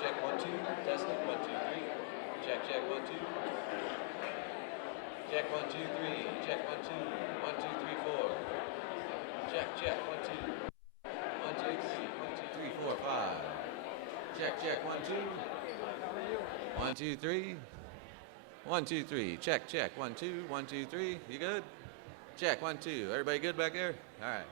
check, 1, 2, testing, 1, 2, 3. Check, 1, 2. Check, 1, 2, 3. Check, 1, 2. 1, 2, 3, 4. Check, 1, 2. 1, 2, 3. 1, 2, 3, 4, 5. Check, 1, 2. 1, 2, 3. 1, 2, 3. Check, 1, 2. 1, 2, 3. You good? Check, 1, 2. Everybody good back there? All right.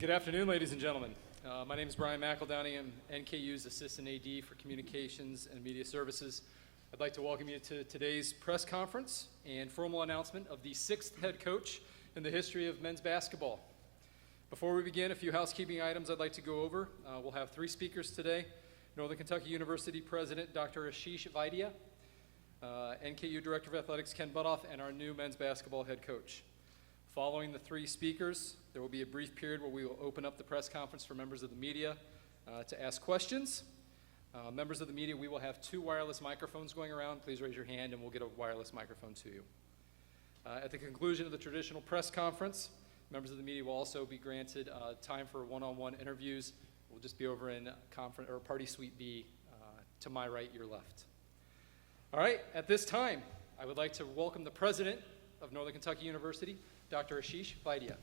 Good afternoon, ladies and gentlemen. My name is Brian McEldowney. I'm NKU's Assistant AD for Communications and Media Services. I'd like to welcome you to today's press conference and formal announcement of the 6th head coach in the history of men's basketball. Before we begin, a few housekeeping items I'd like to go over. We'll have 3 speakers today. Northern Kentucky University President Dr. Ashish Vaidya, NKU Director of Athletics Ken Butoff, and our new men's basketball head coach. Following the 3 speakers, there will be a brief period where we will open up the press conference for members of the media to ask questions. Members of the media, we will have 2 wireless microphones going around. Please raise your hand and we'll get a wireless microphone to you. At the conclusion of the traditional press conference, members of the media will also be granted time for one-on-one interviews. We'll just be over in Party Suite B to my right, your left. All right, at this time, I would like to welcome the president of Northern Kentucky University, Dr. Ashish Vaidya.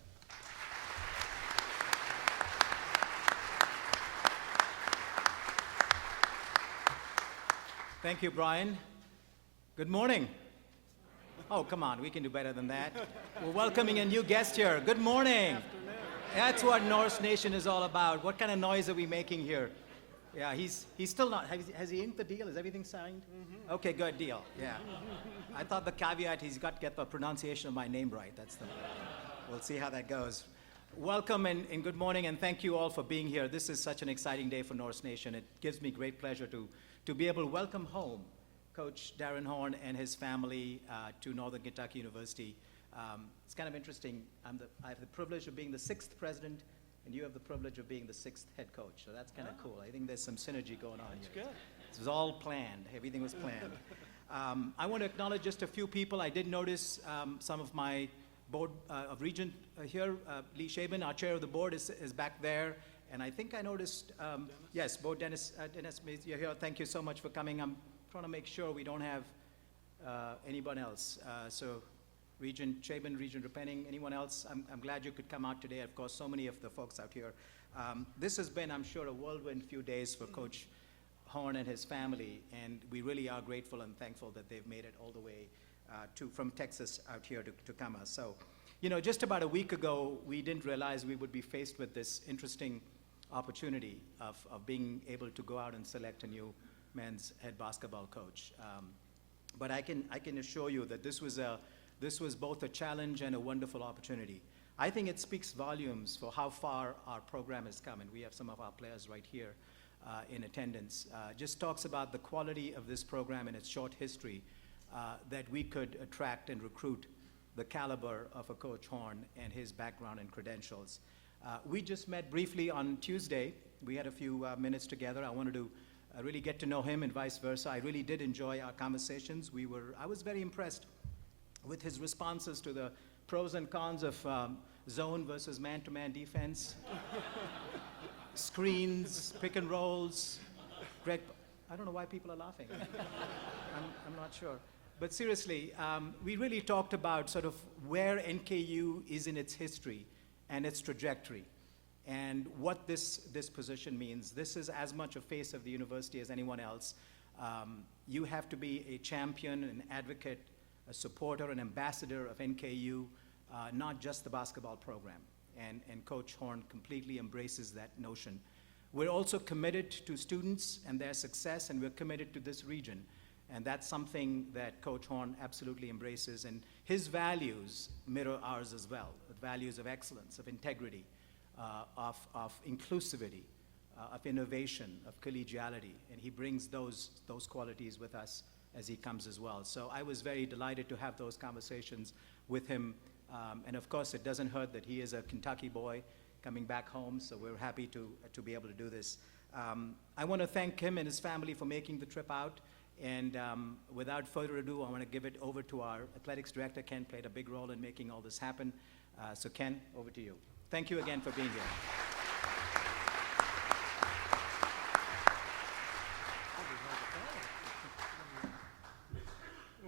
Thank you, Brian. Good morning. Oh, come on, we can do better than that. We're welcoming a new guest here. Good morning. That's what Norse Nation is all about. What kind of noise are we making here? Yeah, he's still not. Has he inked the deal? Is everything signed? Mm-hmm. Okay, good deal. Yeah. I thought the caveat, he's got to get the pronunciation of my name right. We'll see how that goes. Welcome and good morning, and thank you all for being here. This is such an exciting day for Norse Nation. It gives me great pleasure to be able to welcome home Coach Darren Horn and his family to Northern Kentucky University. It's kind of interesting. I have the privilege of being the 6th president, and you have the privilege of being the 6th head coach. So that's kind of cool. I think there's some synergy going on here. That's good. This was all planned. Everything was planned. I want to acknowledge just a few people. I did notice some of my board of regent here. Lee Shaban, our chair of the board, is back there. And I think I noticed, yes, Board Dennis, you're here. Thank you so much for coming. I'm trying to make sure we don't have anyone else. So Regent Shaban, Regent Repenning, anyone else? I'm glad you could come out today. Of course, so many of the folks out here. This has been, I'm sure, a whirlwind few days for Coach Horn and his family, and we really are grateful and thankful that they've made it all the way from Texas out here to come us. So, just about a week ago, we didn't realize we would be faced with this interesting opportunity of being able to go out and select a new men's head basketball coach. But I can assure you that this was both a challenge and a wonderful opportunity. I think it speaks volumes for how far our program has come, and we have some of our players right here in attendance. Just talks about the quality of this program and its short history, that we could attract and recruit the caliber of a Coach Horn and his background and credentials. We just met briefly on Tuesday. We had a few minutes together. I wanted to really get to know him and vice versa. I really did enjoy our conversations. I was very impressed with his responses to the pros and cons of zone versus man-to-man defense, screens, pick and rolls. Greg, I don't know why people are laughing. I'm not sure. But seriously, we really talked about sort of where NKU is in its history and its trajectory, and what this position means. This is as much a face of the university as anyone else. You have to be a champion, an advocate, a supporter, an ambassador of NKU, not just the basketball program. And Coach Horn completely embraces that notion. We're also committed to students and their success, and we're committed to this region. And that's something that Coach Horn absolutely embraces. And his values mirror ours as well, the values of excellence, of integrity, of inclusivity, of innovation, of collegiality. And he brings those qualities with us as he comes as well. So I was very delighted to have those conversations with him. And of course, it doesn't hurt that he is a Kentucky boy coming back home, so we're happy to be able to do this. I want to thank him and his family for making the trip out. And without further ado, I want to give it over to our athletics director. Ken played a big role in making all this happen. So Ken, over to you. Thank you again for being here.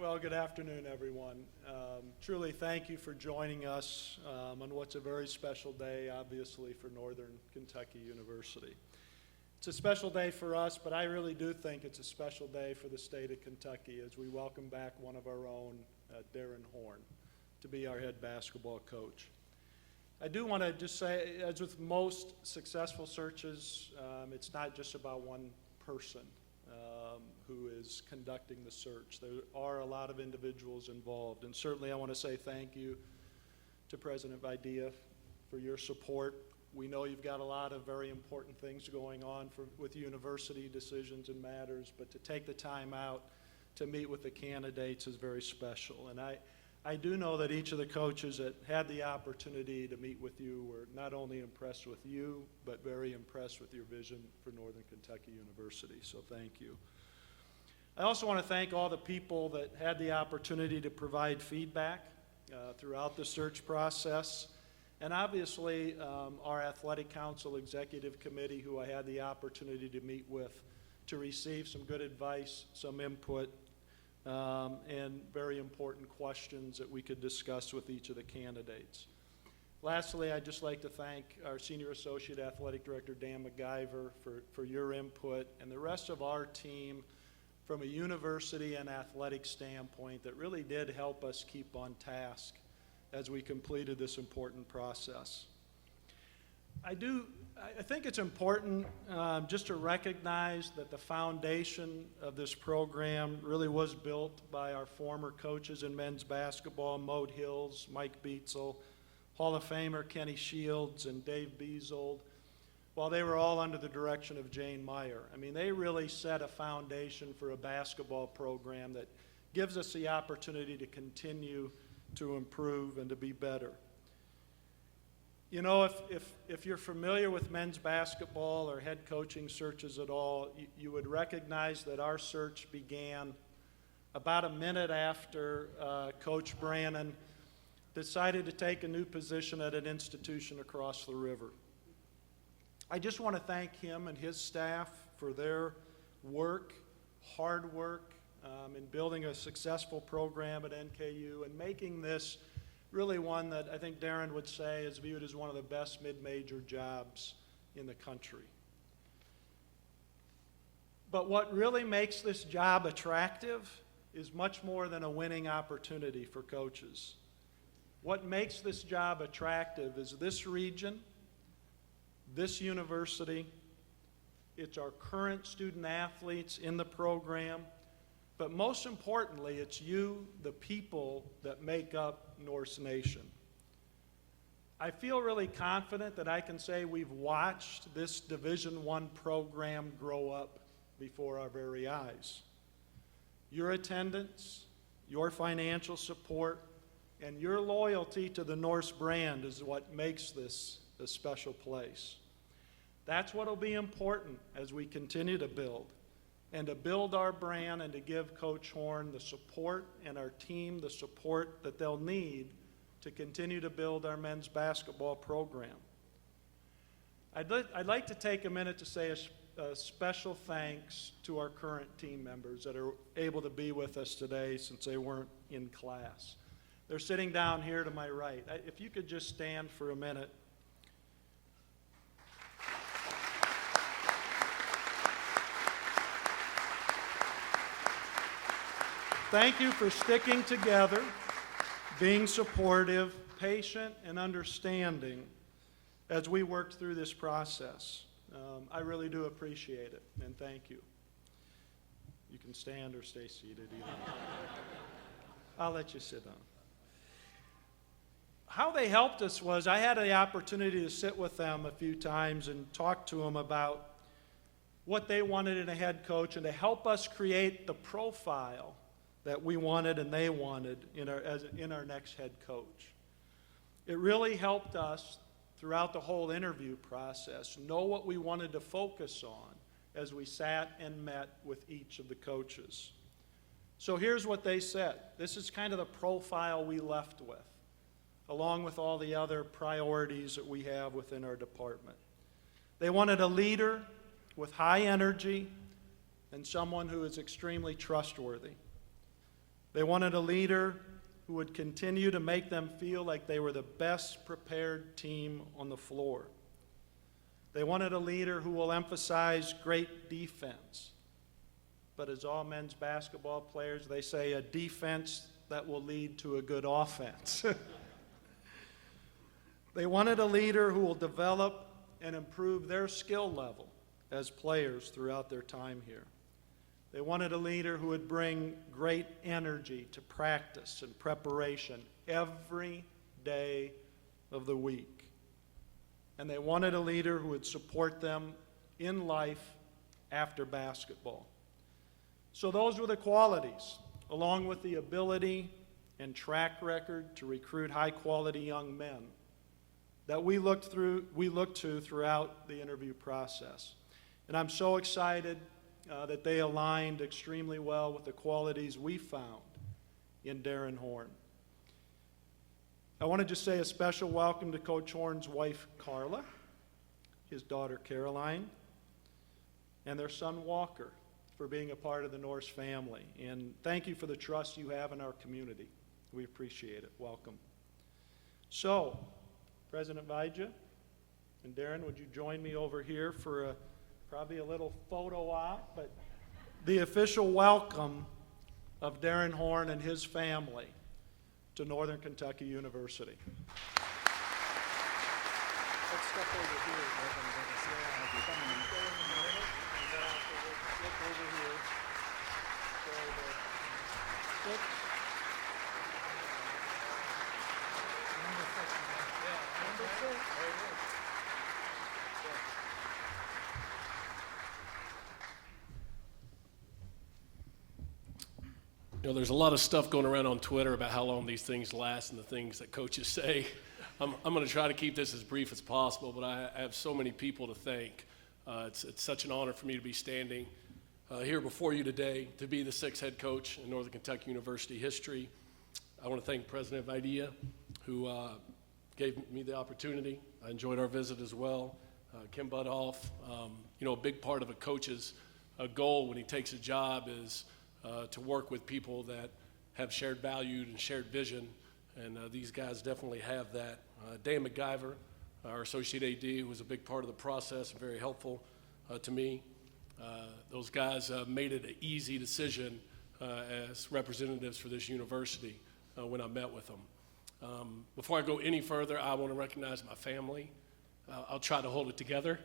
Well, good afternoon, everyone. Truly thank you for joining us on what's a very special day, obviously, for Northern Kentucky University. It's a special day for us, but I really do think it's a special day for the state of Kentucky as we welcome back one of our own, Darren Horn, to be our head basketball coach. I do want to just say, as with most successful searches, it's not just about one person who is conducting the search. There are a lot of individuals involved, and certainly I want to say thank you to President Videa for your support. We know you've got a lot of very important things going on with university decisions and matters, but to take the time out to meet with the candidates is very special. And I do know that each of the coaches that had the opportunity to meet with you were not only impressed with you, but very impressed with your vision for Northern Kentucky University, so thank you. I also want to thank all the people that had the opportunity to provide feedback throughout the search process. And obviously, our Athletic Council Executive Committee, who I had the opportunity to meet with, to receive some good advice, some input, and very important questions that we could discuss with each of the candidates. Lastly, I'd just like to thank our Senior Associate Athletic Director, Dan McGyver, for your input, and the rest of our team from a university and athletic standpoint that really did help us keep on task as we completed this important process. I think it's important just to recognize that the foundation of this program really was built by our former coaches in men's basketball, Mode Hills, Mike Beetzel, Hall of Famer Kenny Shields, and Dave Beazold, while they were all under the direction of Jane Meyer. I mean, they really set a foundation for a basketball program that gives us the opportunity to continue to improve and to be better. You know, if you're familiar with men's basketball or head coaching searches at all, you would recognize that our search began about a minute after Coach Brannon decided to take a new position at an institution across the river. I just want to thank him and his staff for their work, hard work, in building a successful program at NKU and making this really one that I think Darren would say is viewed as one of the best mid-major jobs in the country. But what really makes this job attractive is much more than a winning opportunity for coaches. What makes this job attractive is this region, this university, it's our current student athletes in the program, but most importantly, it's you, the people that make up Norse Nation. I feel really confident that I can say we've watched this Division I program grow up before our very eyes. Your attendance, your financial support, and your loyalty to the Norse brand is what makes this a special place. That's what will be important as we continue to build, and to build our brand and to give Coach Horn the support and our team the support that they'll need to continue to build our men's basketball program. I'd like to take a minute to say a special thanks to our current team members that are able to be with us today since they weren't in class. They're sitting down here to my right. If you could just stand for a minute. Thank you for sticking together, being supportive, patient, and understanding as we worked through this process. I really do appreciate it, and thank you. You can stand or stay seated either. I'll let you sit down. How they helped us was I had the opportunity to sit with them a few times and talk to them about what they wanted in a head coach and to help us create the profile that we wanted and they wanted in our next head coach. It really helped us throughout the whole interview process know what we wanted to focus on as we sat and met with each of the coaches. So here's what they said. This is kind of the profile we left with, along with all the other priorities that we have within our department. They wanted a leader with high energy and someone who is extremely trustworthy. They wanted a leader who would continue to make them feel like they were the best prepared team on the floor. They wanted a leader who will emphasize great defense. But as all men's basketball players, they say a defense that will lead to a good offense. They wanted a leader who will develop and improve their skill level as players throughout their time here. They wanted a leader who would bring great energy to practice and preparation every day of the week. And they wanted a leader who would support them in life after basketball. So those were the qualities, along with the ability and track record to recruit high-quality young men, that we looked to throughout the interview process. And I'm so excited that they aligned extremely well with the qualities we found in Darren Horn. I want to just say a special welcome to Coach Horn's wife, Carla, his daughter, Caroline, and their son, Walker, for being a part of the Norse family. And thank you for the trust you have in our community. We appreciate it. Welcome. So, President Vaidya and Darren, would you join me over here for probably a little photo op, but the official welcome of Darren Horn and his family to Northern Kentucky University. Let's step over here. Over here. You know, there's a lot of stuff going around on Twitter about how long these things last and the things that coaches say. I'm going to try to keep this as brief as possible, but I have so many people to thank. It's such an honor for me to be standing here before you today to be the sixth head coach in Northern Kentucky University history. I want to thank President Vaidya, who gave me the opportunity. I enjoyed our visit as well. Kim Budoff, you know, a big part of a coach's goal when he takes a job is to work with people that have shared value and shared vision, and these guys definitely have that. Dan McGyver, our associate AD, who was a big part of the process and very helpful to me. Those guys made it an easy decision as representatives for this university when I met with them. Before I go any further, I want to recognize my family. I'll try to hold it together.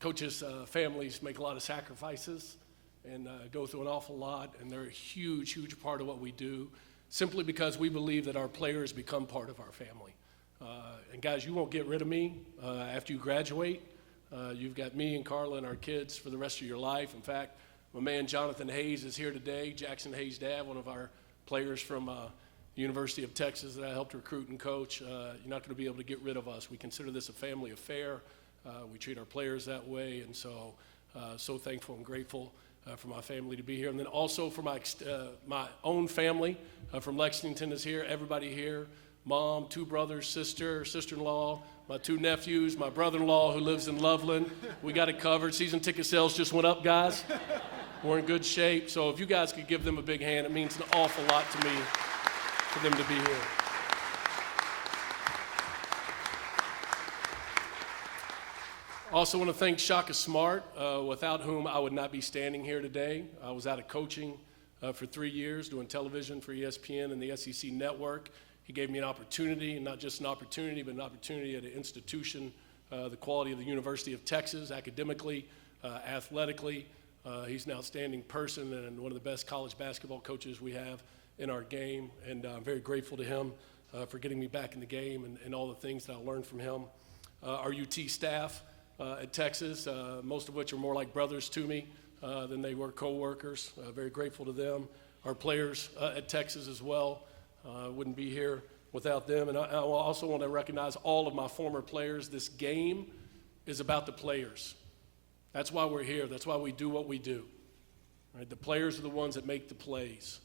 Coaches' families make a lot of sacrifices and go through an awful lot, and they're a huge, huge part of what we do, simply because we believe that our players become part of our family. And guys, you won't get rid of me after you graduate. You've got me and Carla and our kids for the rest of your life. In fact, my man Jonathan Hayes is here today, Jackson Hayes' dad, one of our players from the University of Texas that I helped recruit and coach. You're not going to be able to get rid of us. We consider this a family affair. We treat our players that way, and so thankful and grateful for my family to be here. And then also for my own family from Lexington is here, everybody here, mom, two brothers, sister-in-law, my two nephews, my brother-in-law who lives in Loveland. We got it covered. Season ticket sales just went up, guys. We're in good shape. So if you guys could give them a big hand, it means an awful lot to me for them to be here. Also want to thank Shaka Smart, without whom I would not be standing here today. I was out of coaching for 3 years, doing television for ESPN and the SEC Network. He gave me an opportunity, and not just an opportunity, but an opportunity at an institution, the quality of the University of Texas, academically, athletically. He's an outstanding person and one of the best college basketball coaches we have in our game, and I'm very grateful to him for getting me back in the game and all the things that I learned from him. Our UT staff at Texas, most of which are more like brothers to me than they were co-workers. Very grateful to them. Our players at Texas as well. Wouldn't be here without them. And I also want to recognize all of my former players. This game is about the players. That's why we're here. That's why we do what we do. Right? The players are the ones that make the plays.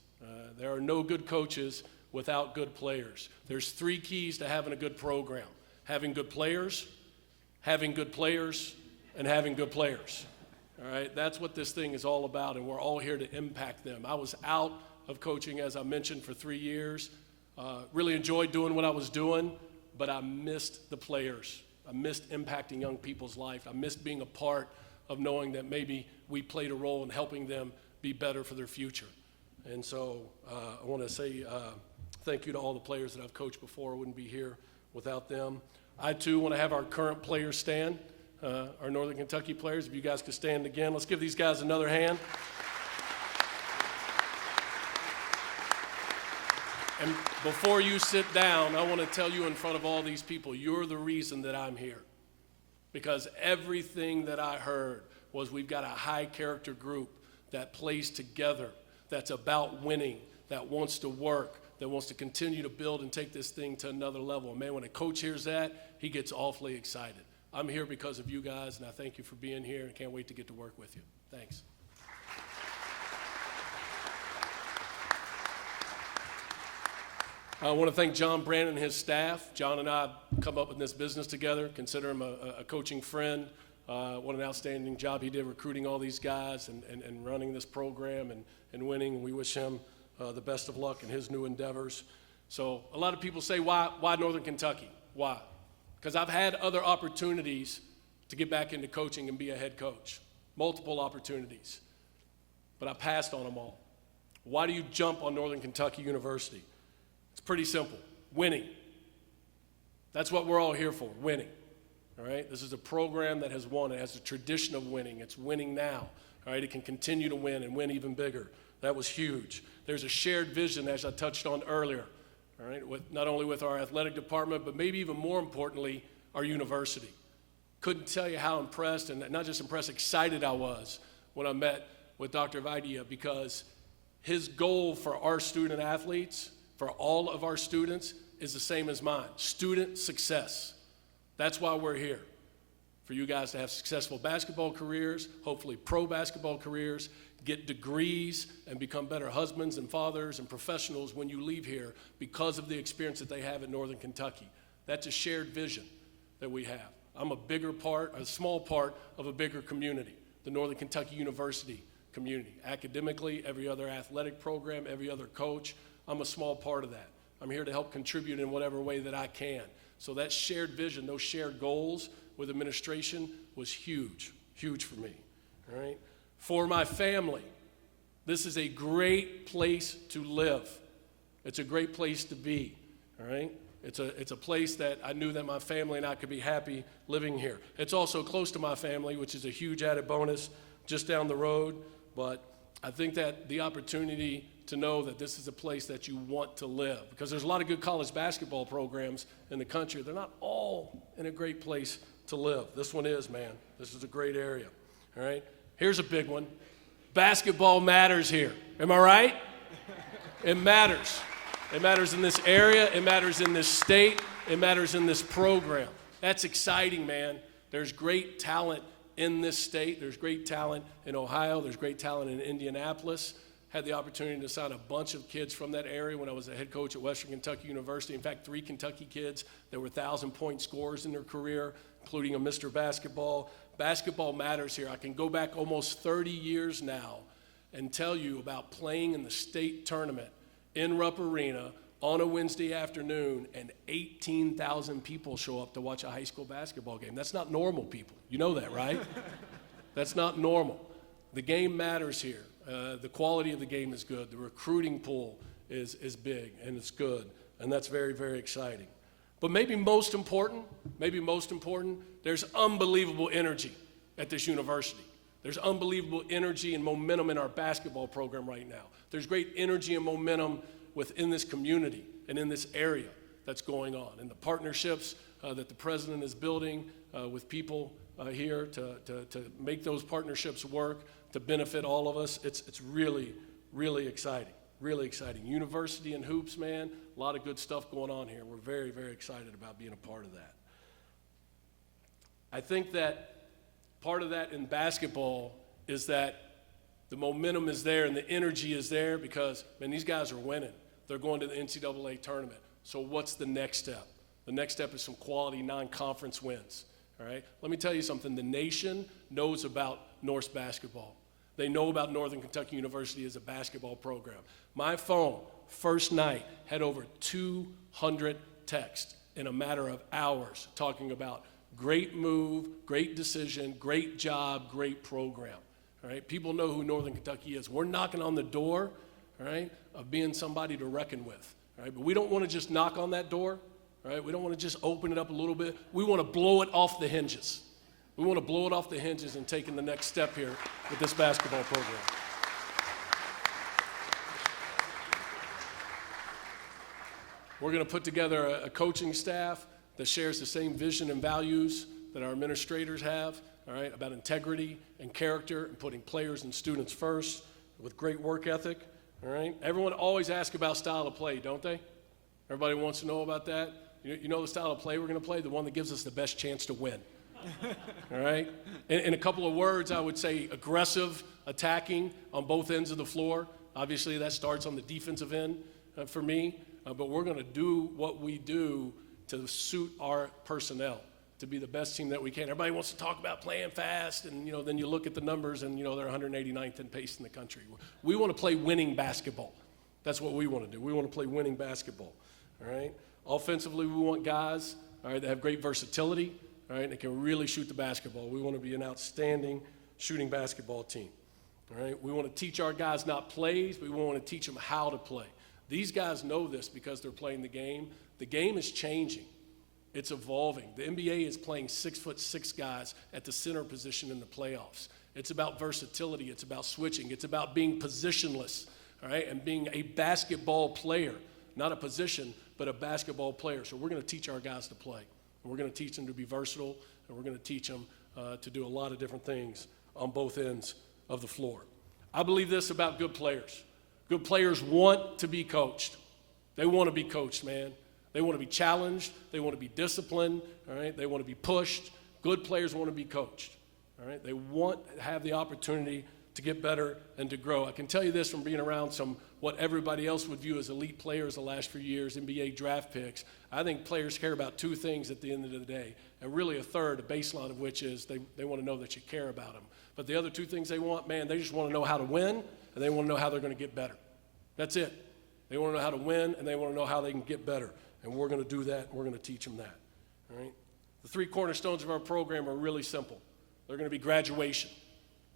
There are no good coaches without good players. There's 3 keys to having a good program: having good players, and having good players. All right, that's what this thing is all about, and we're all here to impact them. I was out of coaching, as I mentioned, for 3 years. Really enjoyed doing what I was doing, but I missed the players. I missed impacting young people's life. I missed being a part of knowing that maybe we played a role in helping them be better for their future. And so I want to say thank you to all the players that I've coached before. I wouldn't be here without them. I, too, want to have our current players stand, our Northern Kentucky players. If you guys could stand again. Let's give these guys another hand. And before you sit down, I want to tell you in front of all these people, you're the reason that I'm here. Because everything that I heard was we've got a high-character group that plays together, that's about winning, that wants to work, that wants to continue to build and take this thing to another level. And man, when a coach hears that, he gets awfully excited. I'm here because of you guys, and I thank you for being here, and can't wait to get to work with you. Thanks. I want to thank John Brandon and his staff. John and I have come up with this business together, consider him a coaching friend. What an outstanding job he did recruiting all these guys and running this program and winning. We wish him the best of luck in his new endeavors. So a lot of people say, why Northern Kentucky? Why? Because I've had other opportunities to get back into coaching and be a head coach, multiple opportunities, but I passed on them all. Why do you jump on Northern Kentucky University? It's pretty simple, winning. That's what we're all here for, winning, all right? This is a program that has won. It has a tradition of winning. It's winning now, all right? It can continue to win and win even bigger. That was huge. There's a shared vision, as I touched on earlier, all right, not only with our athletic department, but maybe even more importantly, our university. Couldn't tell you how impressed, and not just impressed, excited I was when I met with Dr. Vaidia, because his goal for our student athletes, for all of our students, is the same as mine, student success. That's why we're here, for you guys to have successful basketball careers, hopefully pro basketball careers, get degrees, and become better husbands and fathers and professionals when you leave here because of the experience that they have in Northern Kentucky. That's a shared vision that we have. I'm a small part of a bigger community, the Northern Kentucky University community. Academically, every other athletic program, every other coach, I'm a small part of that. I'm here to help contribute in whatever way that I can. So that shared vision, those shared goals with administration was huge, huge for me, all right? For my family, this is a great place to live. It's a great place to be, all right? It's a place that I knew that my family and I could be happy living here. It's also close to my family, which is a huge added bonus, just down the road. But I think that the opportunity to know that this is a place that you want to live, because there's a lot of good college basketball programs in the country. They're not all in a great place to live. This one is, man. This is a great area, all right? Here's a big one. Basketball matters here. Am I right? It matters. It matters in this area. It matters in this state. It matters in this program. That's exciting, man. There's great talent in this state. There's great talent in Ohio. There's great talent in Indianapolis. Had the opportunity to sign a bunch of kids from that area when I was a head coach at Western Kentucky University. In fact, 3 Kentucky kids that were 1,000-point scorers in their career, including a Mr. Basketball. Basketball matters here. I can go back almost 30 years now and tell you about playing in the state tournament in Rupp Arena on a Wednesday afternoon, and 18,000 people show up to watch a high school basketball game. That's not normal, people. You know that, right? That's not normal. The game matters here. The quality of the game is good. The recruiting pool is big, and it's good, and that's very, very exciting. But maybe most important, there's unbelievable energy at this university. There's unbelievable energy and momentum in our basketball program right now. There's great energy and momentum within this community and in this area that's going on. And the partnerships that the president is building with people here to make those partnerships work, to benefit all of us, it's really, really exciting. Really exciting. University and hoops, man, a lot of good stuff going on here. We're very, very excited about being a part of that. I think that part of that in basketball is that the momentum is there and the energy is there because, man, these guys are winning. They're going to the NCAA tournament. So what's the next step? The next step is some quality non-conference wins, all right? Let me tell you something. The nation knows about Norse basketball. They know about Northern Kentucky University as a basketball program. My phone, first night, had over 200 texts in a matter of hours talking about great move, great decision, great job, great program. All right? People know who Northern Kentucky is. We're knocking on the door, all right, of being somebody to reckon with. All right? But we don't want to just knock on that door. all right? We don't want to just open it up a little bit. We want to blow it off the hinges. We want to blow it off the hinges and take the next step here with this basketball program. We're going to put together a coaching staff that shares the same vision and values that our administrators have, all right, about integrity and character and putting players and students first with great work ethic, all right? Everyone always asks about style of play, don't they? Everybody wants to know about that. You know the style of play we're going to play? The one that gives us the best chance to win. All right? In a couple of words, I would say aggressive, attacking on both ends of the floor. Obviously, that starts on the defensive end for me. But we're going to do what we do to suit our personnel, to be the best team that we can. Everybody wants to talk about playing fast, and then you look at the numbers, and they're 189th in pace in the country. We want to play winning basketball. That's what we want to do. We want to play winning basketball. All right? Offensively, we want guys, all right, that have great versatility, all right, and that can really shoot the basketball. We want to be an outstanding shooting basketball team. All right? We want to teach our guys not plays, but we want to teach them how to play. These guys know this because they're playing the game. The game is changing. It's evolving. The NBA is playing 6'6" guys at the center position in the playoffs. It's about versatility. It's about switching. It's about being positionless, all right, and being a basketball player, not a position, but a basketball player. So we're going to teach our guys to play. And we're going to teach them to be versatile, and we're going to teach them to do a lot of different things on both ends of the floor. I believe this about good players. Good players want to be coached. They want to be coached, man. They want to be challenged. They want to be disciplined, all right? They want to be pushed. Good players want to be coached, all right? They want to have the opportunity to get better and to grow. I can tell you this from being around what everybody else would view as elite players the last few years, NBA draft picks. I think players care about two things at the end of the day, and really a third, a baseline of which is they want to know that you care about them. But the other two things they want, man, they just want to know how to win, and they want to know how they're going to get better. That's it. They want to know how to win, and they want to know how they can get better. And we're going to do that, and we're going to teach them that. All right? The three cornerstones of our program are really simple. They're going to be graduation.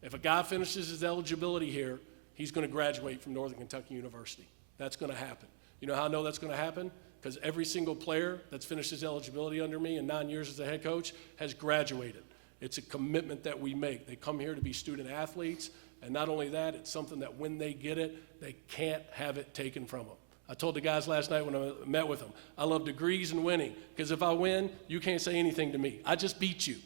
If a guy finishes his eligibility here, he's going to graduate from Northern Kentucky University. That's going to happen. You know how I know that's going to happen? Because every single player that's finished his eligibility under me in 9 years as a head coach has graduated. It's a commitment that we make. They come here to be student athletes. And not only that, it's something that when they get it, they can't have it taken from them. I told the guys last night when I met with them, I love degrees and winning, because if I win, you can't say anything to me. I just beat you.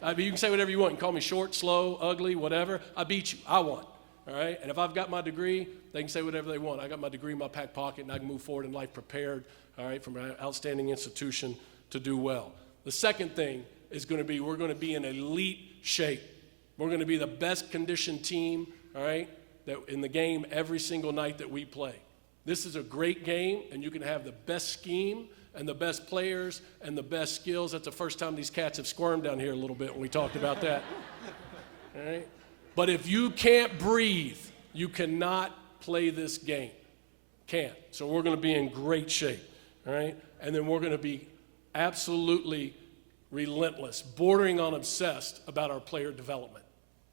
I mean, you can say whatever you want. You can call me short, slow, ugly, whatever. I beat you. I won. All right? And if I've got my degree, they can say whatever they want. I got my degree in my back pocket, and I can move forward in life prepared, all right, from an outstanding institution to do well. The second thing is going to be we're going to be in elite shape. We're going to be the best conditioned team, all right, that in the game every single night that we play. This is a great game, and you can have the best scheme and the best players and the best skills. That's the first time these cats have squirmed down here a little bit when we talked about that. All right? But if you can't breathe, you cannot play this game. Can't. So we're going to be in great shape, all right? And then we're going to be absolutely relentless, bordering on obsessed about our player development.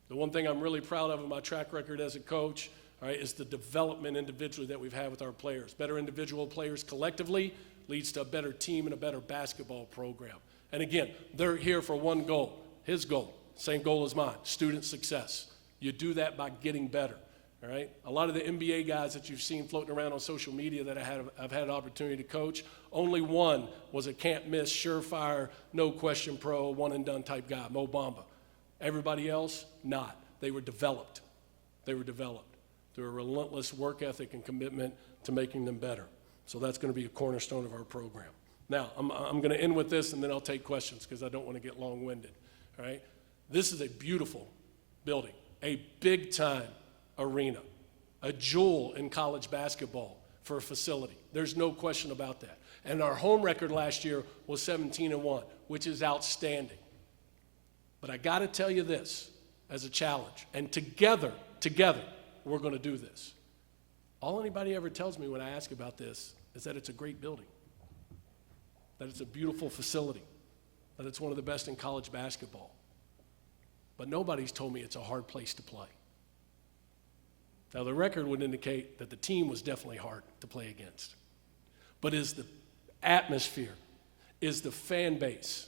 The one thing I'm really proud of in my track record as a coach, all right, is the development individually that we've had with our players. Better individual players collectively leads to a better team and a better basketball program. And again, they're here for one goal, his goal, same goal as mine, student success. You do that by getting better, all right? A lot of the NBA guys that you've seen floating around on social media that I've had an opportunity to coach, only one was a can't-miss, surefire, no-question pro, one-and-done type guy, Mo Bamba. Everybody else, not. They were developed. They were developed through a relentless work ethic and commitment to making them better. So that's going to be a cornerstone of our program. Now, I'm going to end with this, and then I'll take questions because I don't want to get long-winded, all right? This is a beautiful building, a big-time arena, a jewel in college basketball for a facility. There's no question about that. And our home record last year was 17-1, which is outstanding. But I got to tell you this as a challenge, and together, we're going to do this. All anybody ever tells me when I ask about this is that it's a great building, that it's a beautiful facility, that it's one of the best in college basketball. But nobody's told me it's a hard place to play. Now, the record would indicate that the team was definitely hard to play against. But is the atmosphere, is the fan base.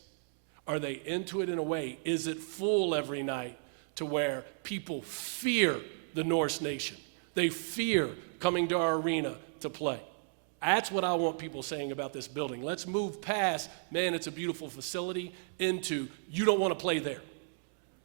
Are they into it in a way? Is it full every night to where people fear the Norse nation? They fear coming to our arena to play. That's what I want people saying about this building. Let's move past, man, it's a beautiful facility, into you don't want to play there.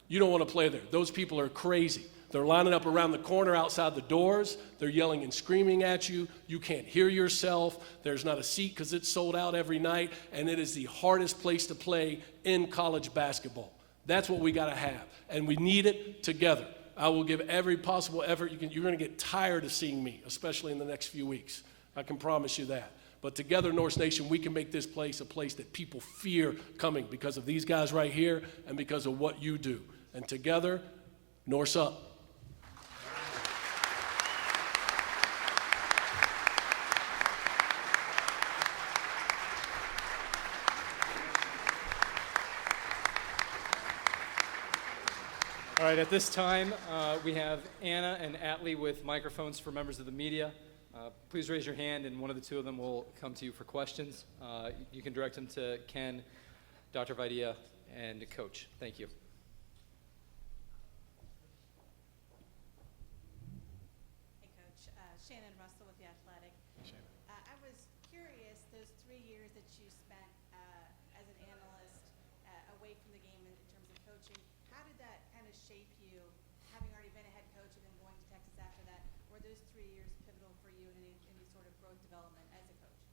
You don't want to play there. Those people are crazy. They're lining up around the corner outside the doors. They're yelling and screaming at you. You can't hear yourself. There's not a seat because it's sold out every night, and it is the hardest place to play in college basketball. That's what we got to have, and we need it together. I will give every possible effort. You're going to get tired of seeing me, especially in the next few weeks. I can promise you that. But together, Norse Nation, we can make this place a place that people fear coming because of these guys right here and because of what you do. And together, Norse up. All right, at this time, we have Anna and Atlee with microphones for members of the media. Please raise your hand, and one of the two of them will come to you for questions. You can direct them to Ken, Dr. Vidia, and Coach. Thank you. Hey, Coach. Shannon Russell with The Athletic. I was curious, those 3 years that you spent as an analyst away from the game in terms of coaching, how did that kind of shape you, having already been a head coach and then going to Texas after that? Were those 3 years pivotal for you in any sort of growth development as a coach?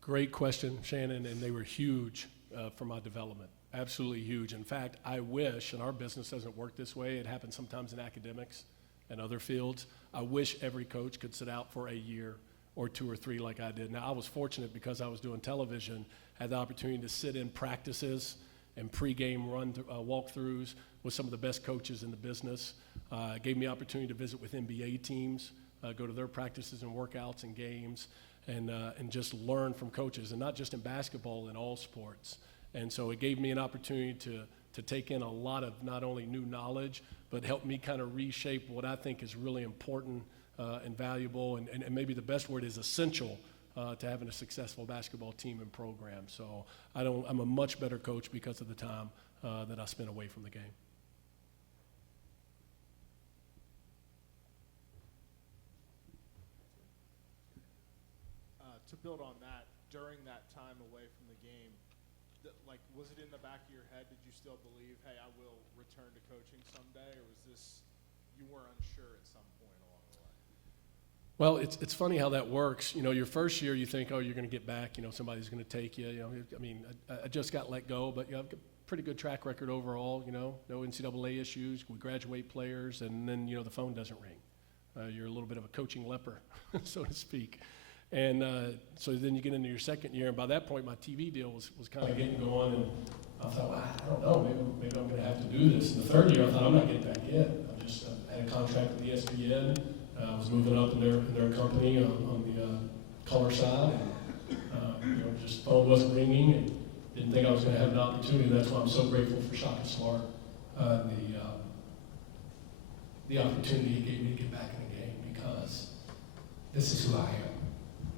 Great question, Shannon, and they were huge for my development. Absolutely huge. In fact, I wish, and our business doesn't work this way, it happens sometimes in academics and other fields, I wish every coach could sit out for a year or 2 or 3 like I did. Now, I was fortunate because I was doing television, had the opportunity to sit in practices and pregame walkthroughs with some of the best coaches in the business. It gave me opportunity to visit with NBA teams, go to their practices and workouts and games, and just learn from coaches, and not just in basketball, in all sports. And so it gave me an opportunity to take in a lot of not only new knowledge, but help me kind of reshape what I think is really important and valuable, and maybe the best word is essential to having a successful basketball team and program. So I'm a much better coach because of the time that I spent away from the game. To build on that, during that time away from the game, was it in the back of your head? Did you still believe, hey, I will return to coaching someday, or was this you were unsure at some point along the way? Well, it's funny how that works. You know, your first year you think, oh, you're going to get back. You know, somebody's going to take you. You know, I mean, I just got let go, but you know, I've got a pretty good track record overall. You know, no NCAA issues. We graduate players, and then the phone doesn't ring. You're a little bit of a coaching leper, so to speak. And so then you get into your second year, and by that point, my TV deal was kind of getting going, and I thought, well, I don't know, maybe I'm going to have to do this. And the third year, I thought, I'm not getting back in. I just had a contract with ESPN. I was moving up in their company on the color side, and just the phone wasn't ringing, and didn't think I was going to have an opportunity. That's why I'm so grateful for Shaka Smart, the opportunity he gave me to get back in the game, because this is who I am.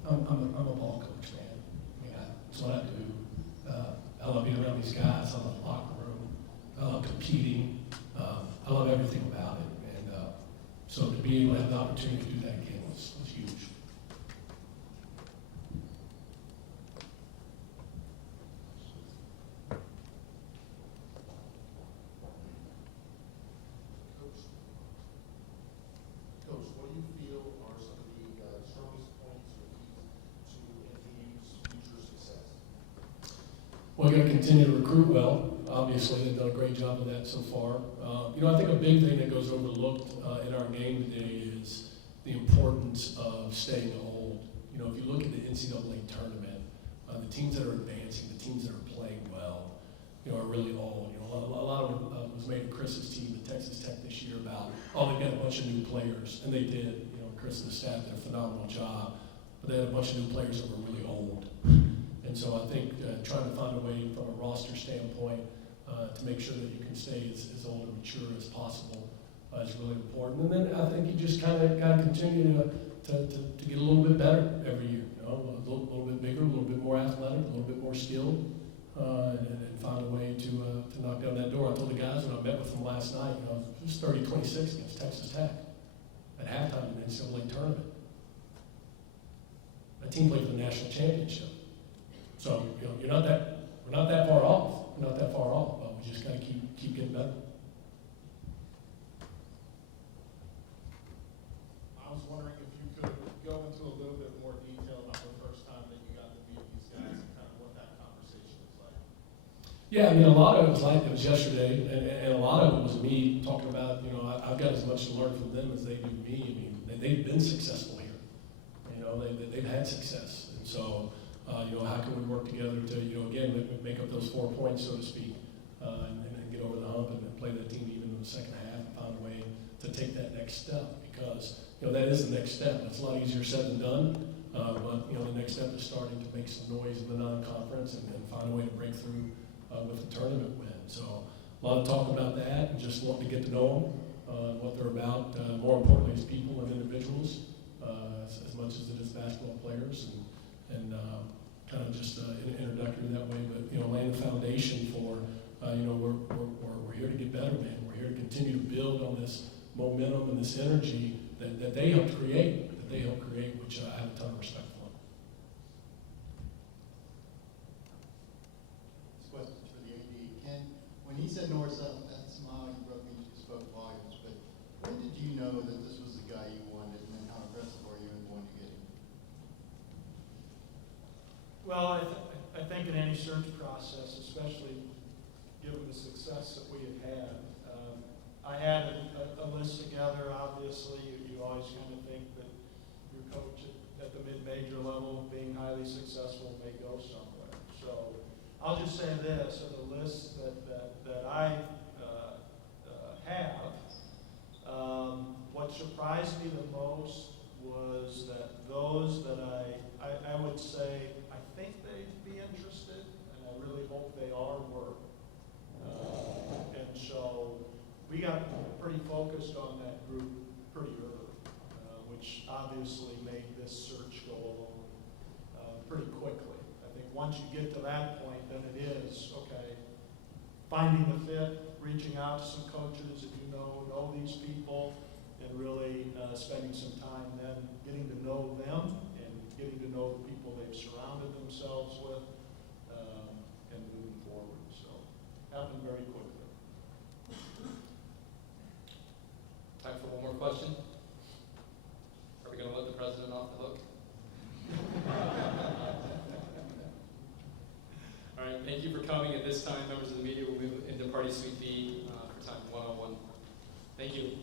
I'm a ball coach, man. I mean, that's what I do. I love being around these guys. I love the locker room. I love competing. I love everything about it. And so to be able to have the opportunity to do that again was huge. Coach, what do you feel are some of the strongest points or keys to NKU's future success? Well, we're going to continue to recruit well. Obviously, they've done a great job of that so far. I think a big thing that goes overlooked in our game today is the importance of staying old. If you look at the NCAA tournament, the teams that are advancing, the teams that are playing well, are really old. A lot of it was made of Chris's team at Texas Tech this year about, they've got a bunch of new players, and they did. Chris and the staff did a phenomenal job, but they had a bunch of new players that were really old. And so I think trying to find a way from a roster standpoint to make sure that you can stay as old and mature as possible is really important. And then I think you just kind of got to continue to get a little bit better every year. A little bit bigger, a little bit more athletic, a little bit more skilled. and find a way to knock down that door. I told the guys when I met with them last night, it was 30-26 against Texas Tech at halftime in the NCAA tournament. That team played for the national championship. So, we're not that far off. We're not that far off, but we just got to keep getting better. I was wondering if you could go into a little bit more detail about the first time that you got to meet these guys and kind of what that conversation was like. Yeah, I mean, a lot of it was like it was yesterday, and a lot of it was me talking about, I've got as much to learn from them as they do me. I mean, they've been successful here. They've had success. And so, how can we work together to, again, make up those 4 points, so to speak, and get over the hump and play that team even in the second half and find a way to take that next step, because, that is the next step. It's a lot easier said than done, but, the next step is starting to make some noise in the non-conference and find a way to break through with the tournament win. So a lot of talk about that and just wanting to get to know them, what they're about, more importantly as people and individuals, as much as it is basketball players, and kind of just introductory that way, but laying the foundation for we're here to get better, man. We're here to continue to build on this momentum and this energy that they helped create, which I have a ton of respect for. This question's for the AD. Ken, when he said Norse, that smile you broke me spoke volumes, but when did you know that this was the guy you wanted, and then how aggressive were you in going to get him? Well, I think in any search process, especially given the success that we have had, I had a list together. Obviously, you always kind of think that your coach at the mid-major level, being highly successful, may go somewhere. So I'll just say this: of the list that I have, what surprised me the most was that those that I would say I think they'd be interested, and I really hope they were. And so we got pretty focused on that group pretty early, which obviously made this search go along pretty quickly. I think once you get to that point, then it is, okay, finding the fit, reaching out to some coaches that you know these people, and really spending some time then getting to know them and getting to know the people they've surrounded themselves with, and moving forward. So happened very quickly. Time for one more question. Are we going to let the president off the hook? All right, thank you for coming. At this time, members of the media will move into Party Suite B for time 101. Thank you.